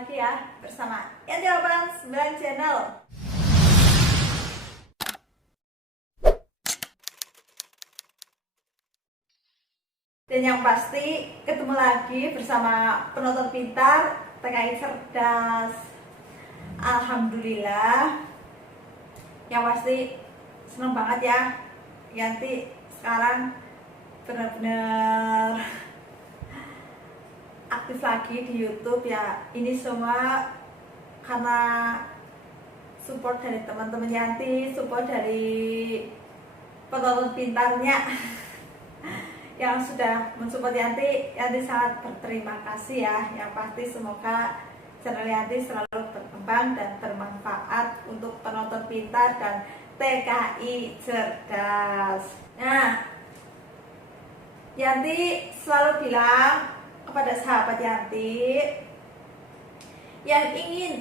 lagi ya bersama Yanti89 Channel. Dan yang pasti ketemu lagi bersama penonton pintar TKI cerdas. Alhamdulillah. Yang pasti seneng banget ya, Yanti sekarang benar-benar aktif lagi di YouTube ya. Ini semua karena support dari teman-teman Yanti, support dari penonton pintarnya yang sudah mensupport Yanti. Yanti sangat berterima kasih ya. Yang pasti semoga channel Yanti selalu berkembang dan bermanfaat untuk penonton pintar dan TKI cerdas. Nah, Yanti selalu bilang kepada sahabat Yanti yang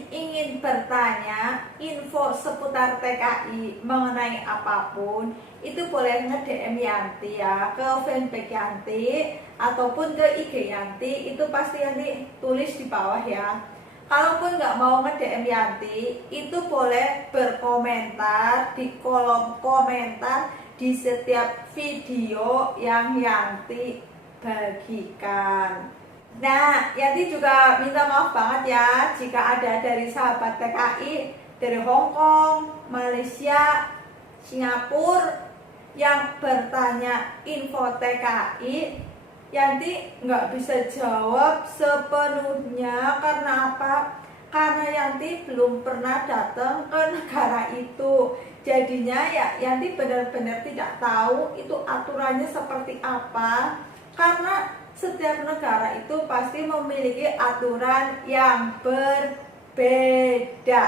ingin bertanya info seputar TKI mengenai apapun, itu boleh nge-DM Yanti ya, ke fanpage Yanti ataupun ke IG Yanti. Itu pasti Yanti tulis di bawah ya. Kalaupun nggak mau nge-DM Yanti, itu boleh berkomentar di kolom komentar di setiap video yang Yanti bagikan. Nah, Yanti juga minta maaf banget ya jika ada dari sahabat TKI dari Hong Kong, Malaysia, Singapura yang bertanya info TKI. Yanti nggak bisa jawab sepenuhnya. Karena apa? Karena Yanti belum pernah datang ke negara itu. Jadinya ya Yanti benar-benar tidak tahu itu aturannya seperti apa. Karena setiap negara itu pasti memiliki aturan yang berbeda.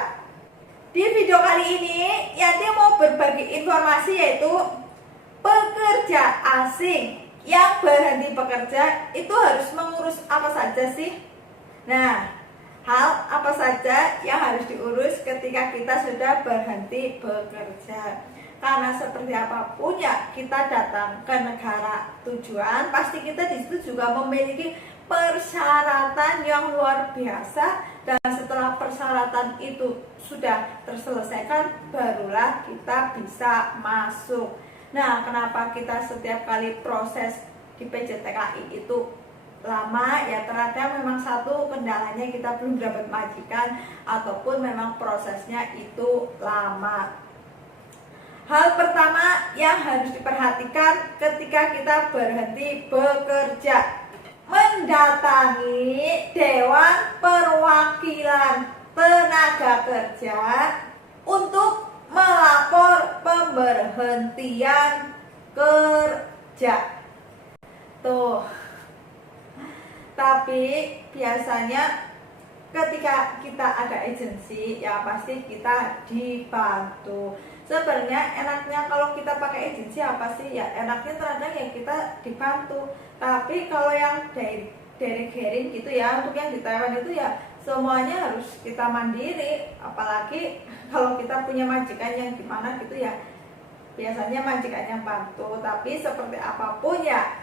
Di video kali ini Yanti mau berbagi informasi, yaitu pekerja asing yang berhenti bekerja itu harus mengurus apa saja sih? Nah, hal apa saja yang harus diurus ketika kita sudah berhenti bekerja? Karena seperti apapun ya, kita datang ke negara tujuan, pasti kita di situ juga memiliki persyaratan yang luar biasa. Dan setelah persyaratan itu sudah terselesaikan, barulah kita bisa masuk. Nah, kenapa kita setiap kali proses di PJTKI itu lama? Ya ternyata memang satu kendalanya kita belum dapat majikan, ataupun memang prosesnya itu lama. Hal pertama yang harus diperhatikan ketika kita berhenti bekerja, mendatangi Dewan Perwakilan Tenaga Kerja untuk melapor pemberhentian kerja. Tuh. Tapi biasanya ketika kita ada agensi ya pasti kita dibantu. Sebenarnya enaknya kalau kita pakai agensi apa sih? Ya enaknya terkadang ya kita dibantu. Tapi kalau yang dari hiring gitu ya, untuk yang di Taiwan itu ya semuanya harus kita mandiri. Apalagi kalau kita punya majikan yang gimana gitu ya, biasanya majikan yang bantu. Tapi seperti apapun ya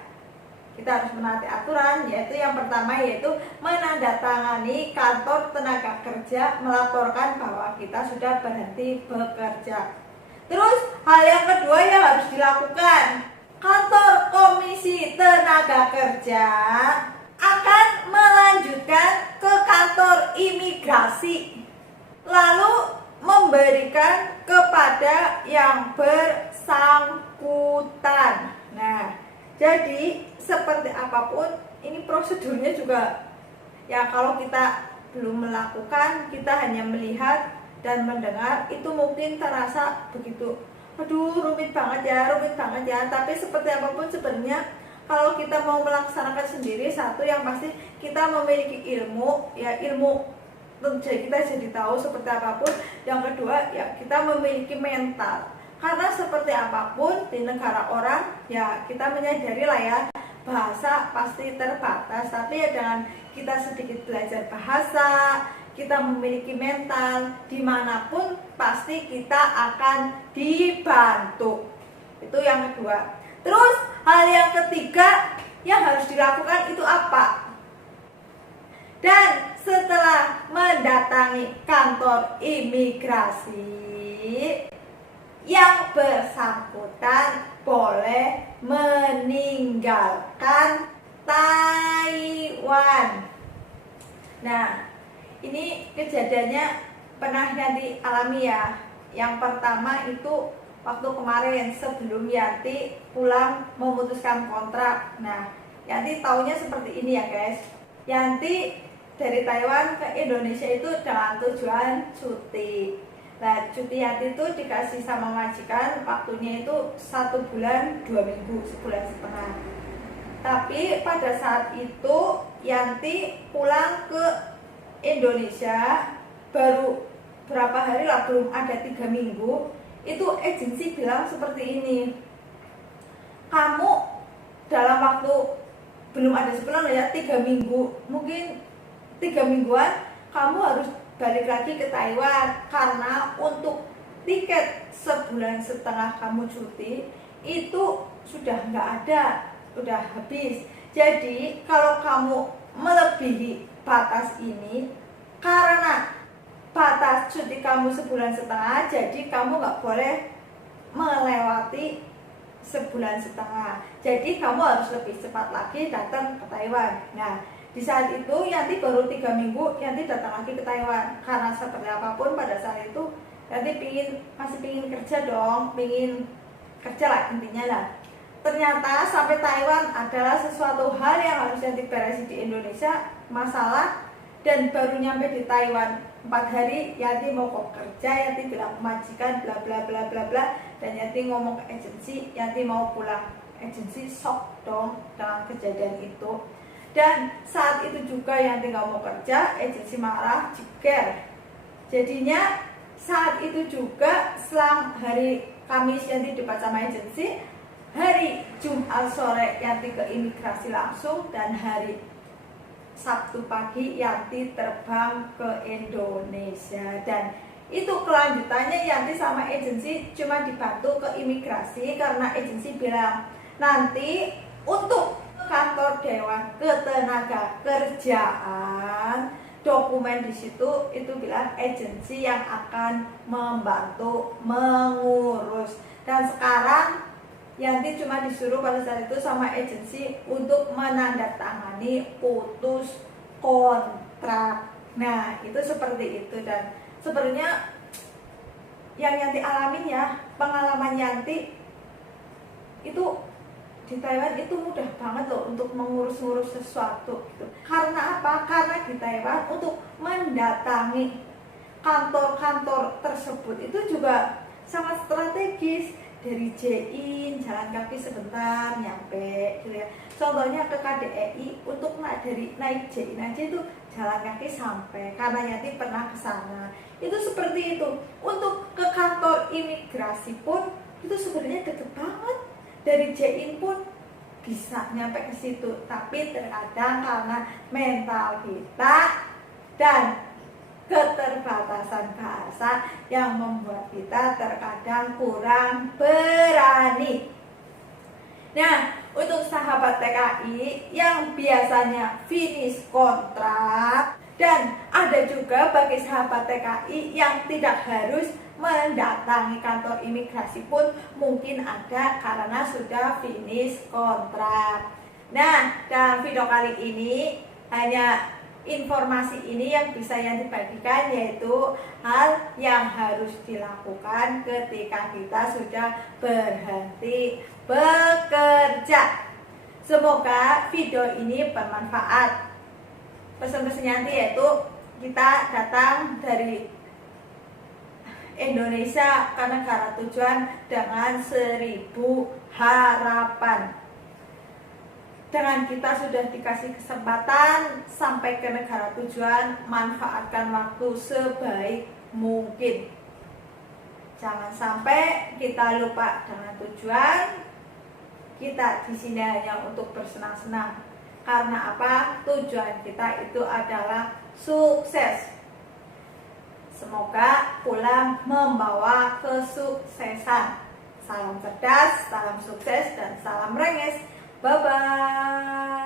kita harus menaati aturan, yaitu yang pertama yaitu menandatangani kantor tenaga kerja melaporkan bahwa kita sudah berhenti bekerja. Terus hal yang kedua yang harus dilakukan, kantor komisi tenaga kerja akan melanjutkan ke kantor imigrasi, lalu memberikan kepada yang bersangkutan. Nah, jadi seperti apapun ini prosedurnya juga ya, kalau kita belum melakukan, kita hanya melihat dan mendengar, itu mungkin terasa begitu, aduh rumit banget ya. Tapi seperti apapun sebenarnya kalau kita mau melaksanakan sendiri, satu yang pasti kita memiliki ilmu ya, ilmu jadi kita jadi tahu seperti apapun. Yang kedua ya kita memiliki mental, karena seperti apapun di negara orang ya kita menyadari lah ya, bahasa pasti terbatas. Tapi ya dengan kita sedikit belajar bahasa, kita memiliki mental, dimanapun pasti kita akan dibantu. Itu yang kedua. Terus hal yang ketiga yang harus dilakukan itu apa? Dan setelah mendatangi kantor imigrasi, yang bersangkutan boleh meninggalkan Taiwan. Nah, ini kejadiannya pernah Yanti alami ya. Yang pertama itu waktu kemarin sebelum Yanti pulang memutuskan kontrak. Nah, Yanti taunya seperti ini ya guys. Yanti dari Taiwan ke Indonesia itu dengan tujuan cuti. Nah, cuti Yanti itu dikasih sama majikan, waktunya itu 1 bulan 2 minggu, sebulan setengah. Tapi pada saat itu Yanti pulang ke Indonesia baru berapa hari lah, belum ada 3 minggu. Itu agensi bilang seperti ini, kamu dalam waktu belum ada sebulan ya, 3 minggu, mungkin 3 mingguan kamu harus balik lagi ke Taiwan, karena untuk tiket sebulan setengah kamu cuti itu sudah nggak ada, udah habis. Jadi kalau kamu melebihi batas ini, karena batas cuti kamu sebulan setengah, jadi kamu nggak boleh melewati sebulan setengah. Jadi kamu harus lebih cepat lagi datang ke Taiwan. Nah, di saat itu Yanti baru 3 minggu Yanti datang lagi ke Taiwan, karena seperti apapun pada saat itu Yanti masih pingin kerja dong, pingin kerja lah intinya lah. Ternyata sampai Taiwan adalah sesuatu hal yang harus Yanti beresin di Indonesia, masalah. Dan baru nyampe di Taiwan 4 hari Yanti mau kok kerja, Yanti bilang majikan bla bla bla bla bla, dan Yanti ngomong ke agensi Yanti mau pulang. Agensi shock dong dengan kejadian itu. Dan saat itu juga Yanti nggak mau kerja, agensi marah, jeger. Jadinya saat itu juga selang hari Kamis Yanti debat sama agensi, hari Jumat sore Yanti ke imigrasi langsung, dan hari Sabtu pagi Yanti terbang ke Indonesia. Dan itu kelanjutannya Yanti sama agensi cuma dibantu ke imigrasi, karena agensi bilang nanti untuk kantor Dewan Ketenagakerjaan dokumen di situ itu bilang agensi yang akan membantu mengurus. Dan sekarang Yanti cuma disuruh pada saat itu sama agensi untuk menandatangani putus kontrak. Nah, itu seperti itu. Dan sebenarnya yang Yanti alamin ya, pengalaman Yanti itu di Taiwan itu mudah banget loh untuk mengurus-ngurus sesuatu gitu. Karena apa? Karena di Taiwan untuk mendatangi kantor-kantor tersebut itu juga sangat strategis. Dari J-in jalan kaki sebentar nyampe gitu ya. Contohnya ke KDEI untuk naik J-in aja itu jalan kaki sampai, karena Yanti pernah ke sana. Itu seperti itu. Untuk ke kantor imigrasi pun itu sebenarnya deket banget. Dari J-in pun bisa nyampe ke situ, tapi terkadang karena mental kita dan keterbatasan bahasa yang membuat kita terkadang kurang berani. Nah, untuk sahabat TKI yang biasanya finish kontrak, dan ada juga bagi sahabat TKI yang tidak harus mendatangi kantor imigrasi pun mungkin ada karena sudah finish kontrak. Nah, dalam video kali ini hanya informasi ini yang bisa yang dibagikan, yaitu hal yang harus dilakukan ketika kita sudah berhenti bekerja. Semoga video ini bermanfaat. Pesan-pesan Yanti yaitu kita datang dari Indonesia ke negara tujuan dengan 1000 harapan. Dengan kita sudah dikasih kesempatan sampai ke negara tujuan, manfaatkan waktu sebaik mungkin. Jangan sampai kita lupa dengan tujuan. Kita di sini hanya untuk bersenang-senang. Karena apa? Tujuan kita itu adalah sukses. Semoga pulang membawa kesuksesan. Salam cerdas, salam sukses, dan salam renges. Bye-bye.